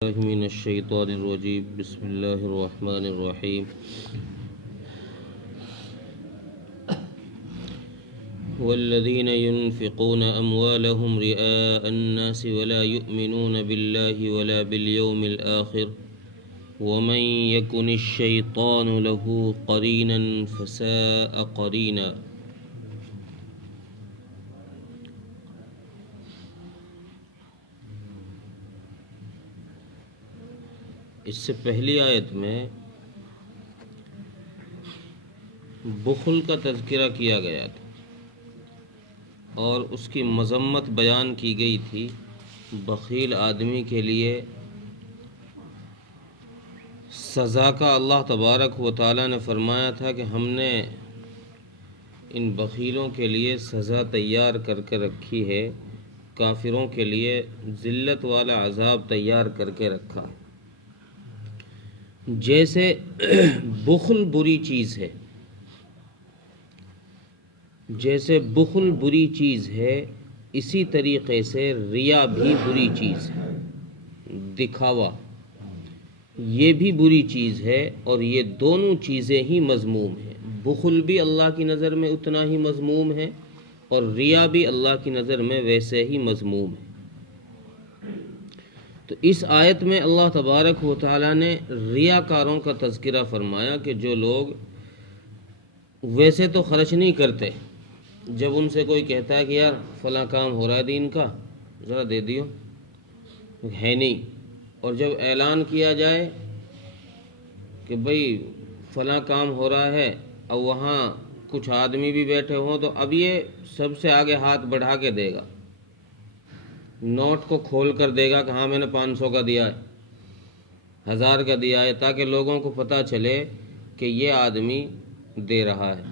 من الشیطان الرجیم بسم اللہ الرحمن الرحیم والذین ينفقون اموالهم رئاء الناس ولا يؤمنون بالله ولا باليوم الآخر ومن يكن الشيطان له قرينا فساء قرينا۔ اس سے پہلی آیت میں بخل کا تذکرہ کیا گیا تھا اور اس کی مذمت بیان کی گئی تھی۔ بخیل آدمی کے لیے سزا کا اللہ تبارک و تعالی نے فرمایا تھا کہ ہم نے ان بخیلوں کے لیے سزا تیار کر کے رکھی ہے، کافروں کے لیے ذلت والا عذاب تیار کر کے رکھا ہے۔ جیسے بخل بری چیز ہے، اسی طریقے سے ریا بھی بری چیز ہے، دکھاوا یہ بھی بری چیز ہے، اور یہ دونوں چیزیں ہی مذموم ہیں۔ بخل بھی اللہ کی نظر میں اتنا ہی مذموم ہے اور ریا بھی اللہ کی نظر میں ویسے ہی مذموم ہے۔ تو اس آیت میں اللہ تبارک و تعالیٰ نے ریاکاروں کا تذکرہ فرمایا کہ جو لوگ ویسے تو خرچ نہیں کرتے، جب ان سے کوئی کہتا ہے کہ یار فلاں کام ہو رہا ہے دین کا ذرا دے دیو، ہے نہیں، اور جب اعلان کیا جائے کہ بھئی فلاں کام ہو رہا ہے اور وہاں کچھ آدمی بھی بیٹھے ہوں تو اب یہ سب سے آگے ہاتھ بڑھا کے دے گا، نوٹ کو کھول کر دے گا کہ ہاں میں نے 500 کا دیا ہے، 1000 کا دیا ہے، تاکہ لوگوں کو پتہ چلے کہ یہ آدمی دے رہا ہے۔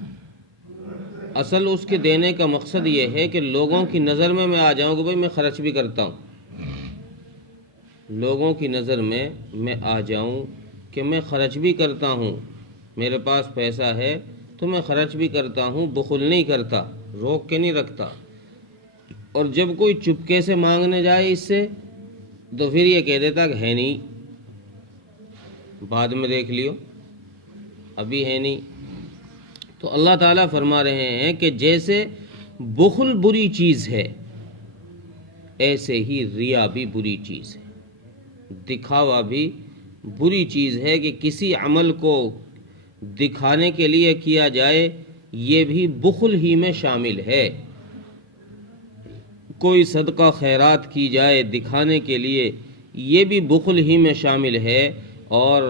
اصل اس کے دینے کا مقصد یہ ہے کہ لوگوں کی نظر میں آ جاؤں کہ بھئی میں خرچ بھی کرتا ہوں، لوگوں کی نظر میں آ جاؤں کہ میں خرچ بھی کرتا ہوں، میرے پاس پیسہ ہے تو میں خرچ بھی کرتا ہوں، بخل نہیں کرتا، روک کے نہیں رکھتا۔ اور جب کوئی چپکے سے مانگنے جائے اس سے تو پھر یہ کہہ دیتا کہ ہے نہیں، بعد میں دیکھ لیو، ابھی ہے نہیں۔ تو اللہ تعالیٰ فرما رہے ہیں کہ جیسے بخل بری چیز ہے ایسے ہی ریا بھی بری چیز ہے، دکھاوا بھی بری چیز ہے کہ کسی عمل کو دکھانے کے لیے کیا جائے، یہ بھی بخل ہی میں شامل ہے۔ کوئی صدقہ خیرات کی جائے دکھانے کے لیے، یہ بھی بخل ہی میں شامل ہے۔ اور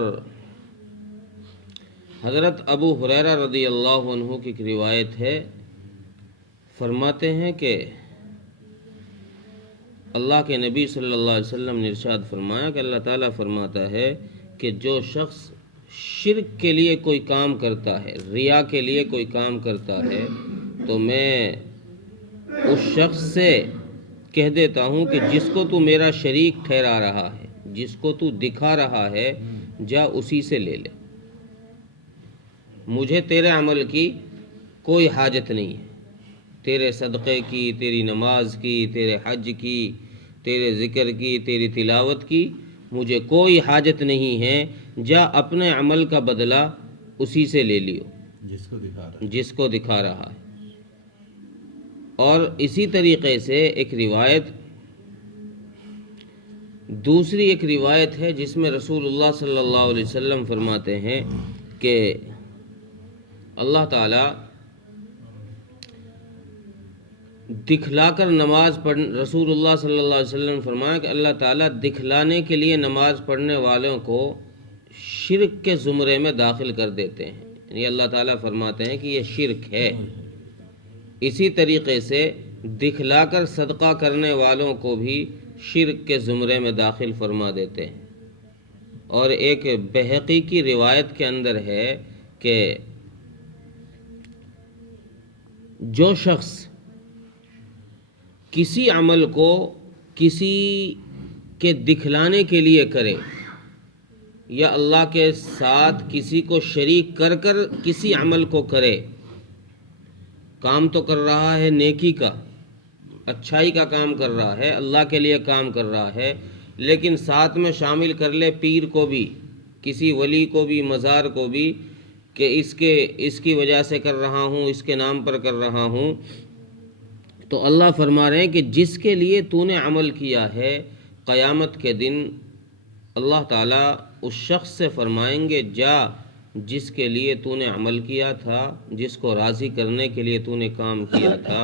حضرت ابو ہریرہ رضی اللہ عنہ کی ایک روایت ہے، فرماتے ہیں کہ اللہ کے نبی صلی اللہ علیہ وسلم نے ارشاد فرمایا کہ اللہ تعالیٰ فرماتا ہے کہ جو شخص شرک کے لیے کوئی کام کرتا ہے، ریا کے لیے کوئی کام کرتا ہے، تو میں اس شخص سے کہہ دیتا ہوں کہ جس کو تو میرا شریک ٹھہرا رہا ہے، جس کو تو دکھا رہا ہے، جا اسی سے لے لے، مجھے تیرے عمل کی کوئی حاجت نہیں ہے، تیرے صدقے کی، تیری نماز کی، تیرے حج کی، تیرے ذکر کی، تیری تلاوت کی مجھے کوئی حاجت نہیں ہے، جا اپنے عمل کا بدلہ اسی سے لے لیو جس کو دکھا رہا ہے۔ اور اسی طریقے سے دوسری ایک روایت ہے جس میں رسول اللہ صلی اللہ علیہ وسلم فرماتے ہیں کہ اللہ تعالیٰ دکھلا کر نماز پڑھ، رسول اللہ صلی اللہ علیہ وسلم فرمایا کہ اللہ تعالیٰ دکھلانے کے لیے نماز پڑھنے والوں کو شرک کے زمرے میں داخل کر دیتے ہیں، یعنی اللہ تعالیٰ فرماتے ہیں کہ یہ شرک ہے۔ اسی طریقے سے دکھلا کر صدقہ کرنے والوں کو بھی شرک کے زمرے میں داخل فرما دیتے ہیں۔ اور ایک بہقی کی روایت کے اندر ہے کہ جو شخص کسی عمل کو کسی کے دکھلانے کے لیے کرے یا اللہ کے ساتھ کسی کو شریک کر کر کسی عمل کو کرے، کام تو کر رہا ہے نیکی کا، اچھائی کا کام کر رہا ہے، اللہ کے لیے کام کر رہا ہے، لیکن ساتھ میں شامل کر لے پیر کو بھی، کسی ولی کو بھی، مزار کو بھی، کہ اس کی وجہ سے کر رہا ہوں، اس کے نام پر کر رہا ہوں، تو اللہ فرما رہے ہیں کہ جس کے لیے تو نے عمل کیا ہے، قیامت کے دن اللہ تعالیٰ اس شخص سے فرمائیں گے جا جس کے لیے تو نے عمل کیا تھا، جس کو راضی کرنے کے لیے تو نے کام کیا تھا،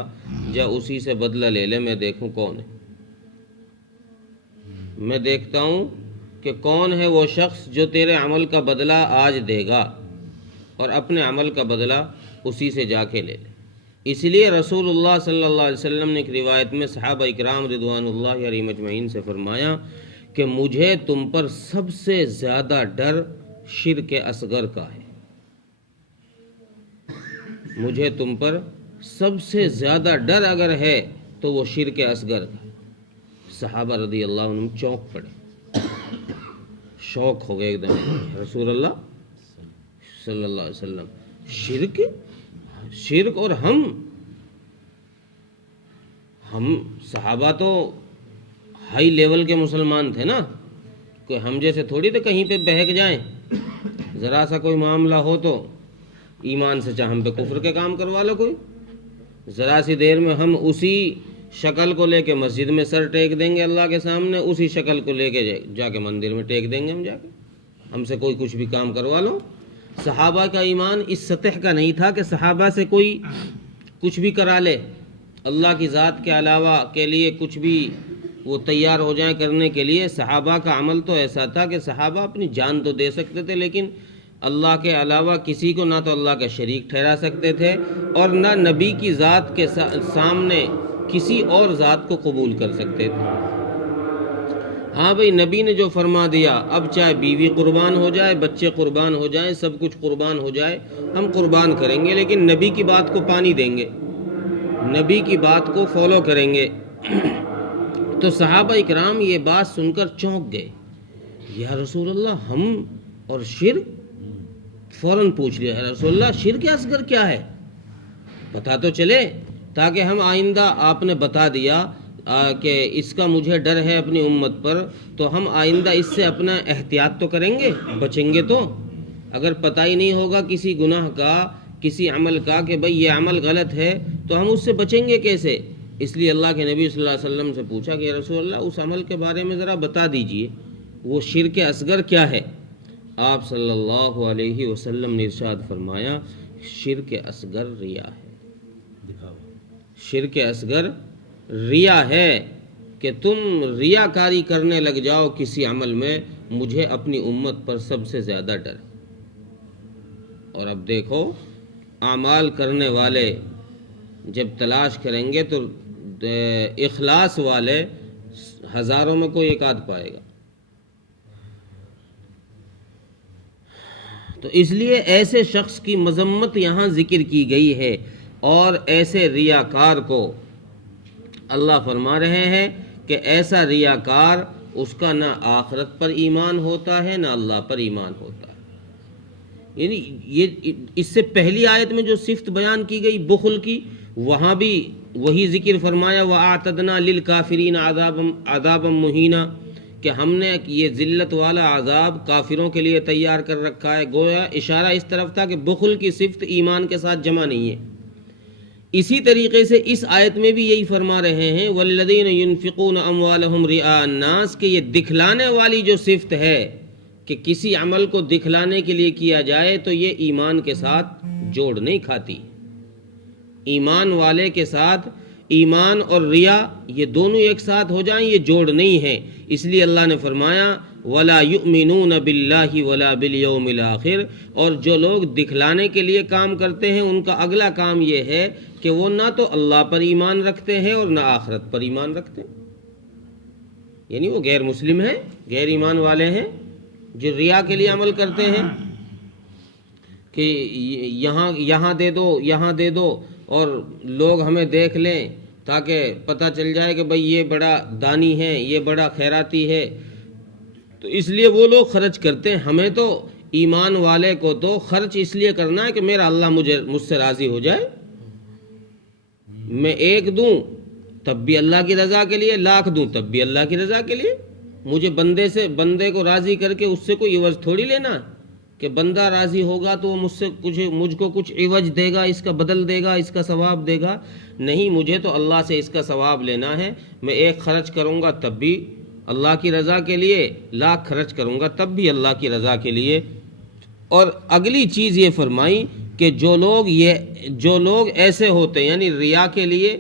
جا اسی سے بدلہ لے لے، میں دیکھوں کون ہے، میں دیکھتا ہوں کہ کون ہے وہ شخص جو تیرے عمل کا بدلہ آج دے گا، اور اپنے عمل کا بدلہ اسی سے جا کے لے لے۔ اس لیے رسول اللہ صلی اللہ علیہ وسلم نے ایک روایت میں صحابہ اکرام رضوان اللہ علیہم اجمعین سے فرمایا کہ مجھے تم پر سب سے زیادہ ڈر شرک اصغر کا ہے، مجھے تم پر سب سے زیادہ ڈر اگر ہے تو وہ شرک اصغر کا ہے۔ صحابہ رضی اللہ عنہم چونک پڑے، شوق ہو گئے ایک دم، رسول اللہ صلی اللہ علیہ وسلم شرک، اور ہم صحابہ تو ہائی لیول کے مسلمان تھے نا، کہ ہم جیسے تھوڑی تھے کہیں پہ بہک جائیں، ذرا سا کوئی معاملہ ہو تو ایمان سے ہم پہ کفر کے کام کروا لو، کوئی ذرا سی دیر میں ہم اسی شکل کو لے کے مسجد میں سر ٹیک دیں گے اللہ کے سامنے، اسی شکل کو لے کے جا کے مندر میں ٹیک دیں گے ہم جا کے، ہم سے کوئی کچھ بھی کام کروا لو۔ صحابہ کا ایمان اس سطح کا نہیں تھا کہ صحابہ سے کوئی کچھ بھی کرا لے، اللہ کی ذات کے علاوہ کے لیے کچھ بھی وہ تیار ہو جائیں کرنے کے لیے۔ صحابہ کا عمل تو ایسا تھا کہ صحابہ اپنی جان تو دے سکتے تھے، لیکن اللہ کے علاوہ کسی کو نہ تو اللہ کا شریک ٹھہرا سکتے تھے، اور نہ نبی کی ذات کے سامنے کسی اور ذات کو قبول کر سکتے تھے۔ ہاں بھئی، نبی نے جو فرما دیا، اب چاہے بیوی قربان ہو جائے، بچے قربان ہو جائیں، سب کچھ قربان ہو جائے، ہم قربان کریں گے، لیکن نبی کی بات کو پانی دیں گے، نبی کی بات کو فالو کریں گے۔ تو صحابہ اکرام یہ بات سن کر چونک گئے، یا رسول اللہ ہم اور شرک؟ فوراً پوچھ لیا، یا رسول اللہ شرک اصغر کیا ہے، پتہ تو چلے، تاکہ ہم آئندہ، آپ نے بتا دیا کہ اس کا مجھے ڈر ہے اپنی امت پر، تو ہم آئندہ اس سے اپنا احتیاط تو کریں گے، بچیں گے۔ تو اگر پتہ ہی نہیں ہوگا کسی گناہ کا، کسی عمل کا، کہ بھئی یہ عمل غلط ہے، تو ہم اس سے بچیں گے کیسے؟ اس لیے اللہ کے نبی صلی اللہ علیہ وسلم سے پوچھا کہ یا رسول اللہ اس عمل کے بارے میں ذرا بتا دیجئے، وہ شرک اصغر کیا ہے؟ آپ صلی اللہ علیہ وسلم نے ارشاد فرمایا، شرک اصغر ریا ہے۔ شرک اصغر ریا ہے کہ تم ریاکاری کرنے لگ جاؤ کسی عمل میں، مجھے اپنی امت پر سب سے زیادہ ڈر۔ اور اب دیکھو، اعمال کرنے والے جب تلاش کریں گے تو اخلاص والے ہزاروں میں کوئی ایک آدھ پائے گا۔ تو اس لیے ایسے شخص کی مذمت یہاں ذکر کی گئی ہے، اور ایسے ریاکار کو اللہ فرما رہے ہیں کہ ایسا ریاکار، اس کا نہ آخرت پر ایمان ہوتا ہے، نہ اللہ پر ایمان ہوتا ہے۔ یعنی یہ اس سے پہلی آیت میں جو صفت بیان کی گئی بخل کی، وہاں بھی وہی ذکر فرمایا، وَأَعْتَدْنَا لِلْكَافِرِينَ عَذَابًا مُهِينًا، کہ ہم نے یہ ذلت والا عذاب کافروں کے لیے تیار کر رکھا ہے۔ گویا اشارہ اس طرف تھا کہ بخل کی صفت ایمان کے ساتھ جمع نہیں ہے۔ اسی طریقے سے اس آیت میں بھی یہی فرما رہے ہیں، وَالَّذِينَ يُنْفِقُونَ أَمْوَالَهُمْ رِئَاءَ النَّاسِ، کہ یہ دکھلانے والی جو صفت ہے کہ کسی عمل کو دکھلانے کے لیے کیا جائے، تو یہ ایمان کے ساتھ جوڑ نہیں کھاتی۔ ایمان والے کے ساتھ ایمان اور ریا یہ دونوں ایک ساتھ ہو جائیں، یہ جوڑ نہیں ہے۔ اس لیے اللہ نے فرمایا وَلَا يُؤْمِنُونَ بِاللَّهِ وَلَا بِالْيَوْمِ الْآخِرِ، اور جو لوگ دکھلانے کے لیے کام کرتے ہیں، ان کا اگلا کام یہ ہے کہ وہ نہ تو اللہ پر ایمان رکھتے ہیں اور نہ آخرت پر ایمان رکھتے ہیں، یعنی وہ غیر مسلم ہیں، غیر ایمان والے ہیں، جو ریا کے لیے عمل کرتے ہیں کہ یہاں دے دو، یہاں دے دو، اور لوگ ہمیں دیکھ لیں تاکہ پتہ چل جائے کہ بھئی یہ بڑا دانی ہے، یہ بڑا خیراتی ہے، تو اس لیے وہ لوگ خرچ کرتے ہیں۔ ہمیں تو ایمان والے کو تو خرچ اس لیے کرنا ہے کہ میرا اللہ مجھ سے راضی ہو جائے، میں ایک دوں تب بھی اللہ کی رضا کے لیے، لاکھ دوں تب بھی اللہ کی رضا کے لیے۔ مجھے بندے کو راضی کر کے اس سے کوئی عوض تھوڑی لینا کہ بندہ راضی ہوگا تو وہ مجھ کو کچھ عوض دے گا، اس کا بدل دے گا، اس کا ثواب دے گا. نہیں، مجھے تو اللہ سے اس کا ثواب لینا ہے. میں ایک خرچ کروں گا تب بھی اللہ کی رضا کے لیے، لاکھ خرچ کروں گا تب بھی اللہ کی رضا کے لیے. اور اگلی چیز یہ فرمائی کہ جو لوگ ایسے ہوتے ہیں، یعنی ریا کے لیے،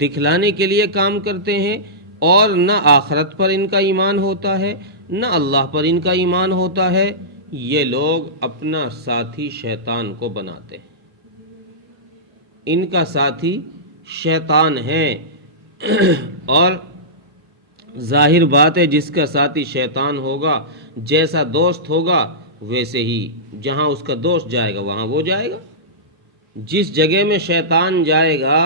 دکھلانے کے لیے کام کرتے ہیں، اور نہ آخرت پر ان کا ایمان ہوتا ہے نہ اللہ پر ان کا ایمان ہوتا ہے، یہ لوگ اپنا ساتھی شیطان کو بناتے ہیں. ان کا ساتھی شیطان ہے. اور ظاہر بات ہے، جس کا ساتھی شیطان ہوگا، جیسا دوست ہوگا ویسے ہی جہاں اس کا دوست جائے گا وہاں وہ جائے گا. جس جگہ میں شیطان جائے گا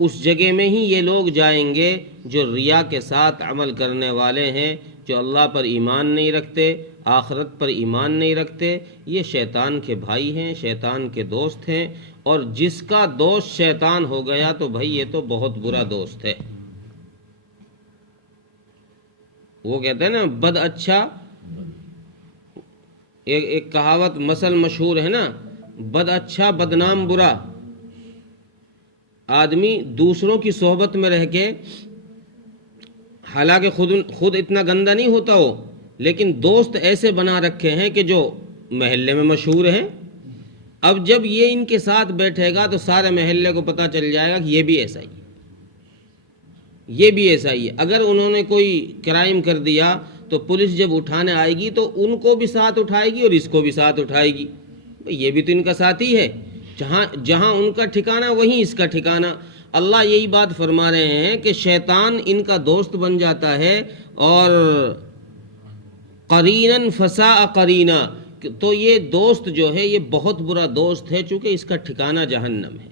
اس جگہ میں ہی یہ لوگ جائیں گے جو ریا کے ساتھ عمل کرنے والے ہیں، جو اللہ پر ایمان نہیں رکھتے، آخرت پر ایمان نہیں رکھتے. یہ شیطان کے بھائی ہیں، شیطان کے دوست ہیں. اور جس کا دوست شیطان ہو گیا تو بھائی یہ تو بہت برا دوست ہے. وہ کہتے ہیں نا بد اچھا، ایک کہاوت مثل مشہور ہے نا، بد اچھا بدنام برا. آدمی دوسروں کی صحبت میں رہ کے حالانکہ خود اتنا گندا نہیں ہوتا ہو، لیکن دوست ایسے بنا رکھے ہیں کہ جو محلے میں مشہور ہیں. اب جب یہ ان کے ساتھ بیٹھے گا تو سارے محلے کو پتہ چل جائے گا کہ یہ بھی ایسا ہی ہے، یہ بھی ایسا ہی ہے. اگر انہوں نے کوئی کرائم کر دیا تو پولیس جب اٹھانے آئے گی تو ان کو بھی ساتھ اٹھائے گی اور اس کو بھی ساتھ اٹھائے گی. یہ بھی تو ان کا ساتھی ہے. جہاں ان کا ٹھکانہ وہیں اس کا ٹھکانہ. اللہ یہی بات فرما رہے ہیں کہ شیطان ان کا دوست بن جاتا ہے. اور قریناً فساء قرینا، تو یہ دوست جو ہے یہ بہت برا دوست ہے، چونکہ اس کا ٹھکانہ جہنم ہے.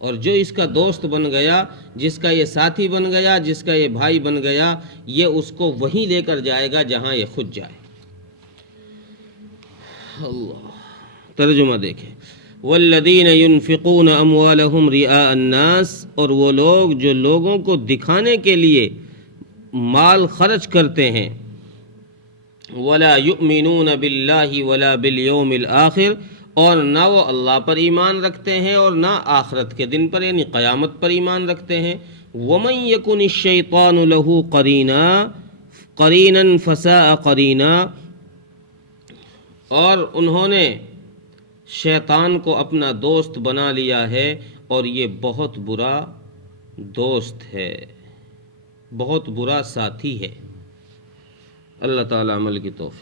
اور جو اس کا دوست بن گیا، جس کا یہ ساتھی بن گیا، جس کا یہ بھائی بن گیا، یہ اس کو وہیں لے کر جائے گا جہاں یہ خود جائے. اللہ. ترجمہ دیکھیں، والذین ينفقون اموالهم رئاء الناس، اور وہ لوگ جو لوگوں کو دکھانے کے لیے مال خرچ کرتے ہیں، ولا يؤمنون باللہ ولا بالیوم الآخر، اور نہ وہ اللہ پر ایمان رکھتے ہیں اور نہ آخرت کے دن پر یعنی قیامت پر ایمان رکھتے ہیں. ومن یکن الشیطان له قرینا فساء قرینا، اور انہوں نے شیطان کو اپنا دوست بنا لیا ہے اور یہ بہت برا دوست ہے، بہت برا ساتھی ہے. اللہ تعالی عمل کی توفیق.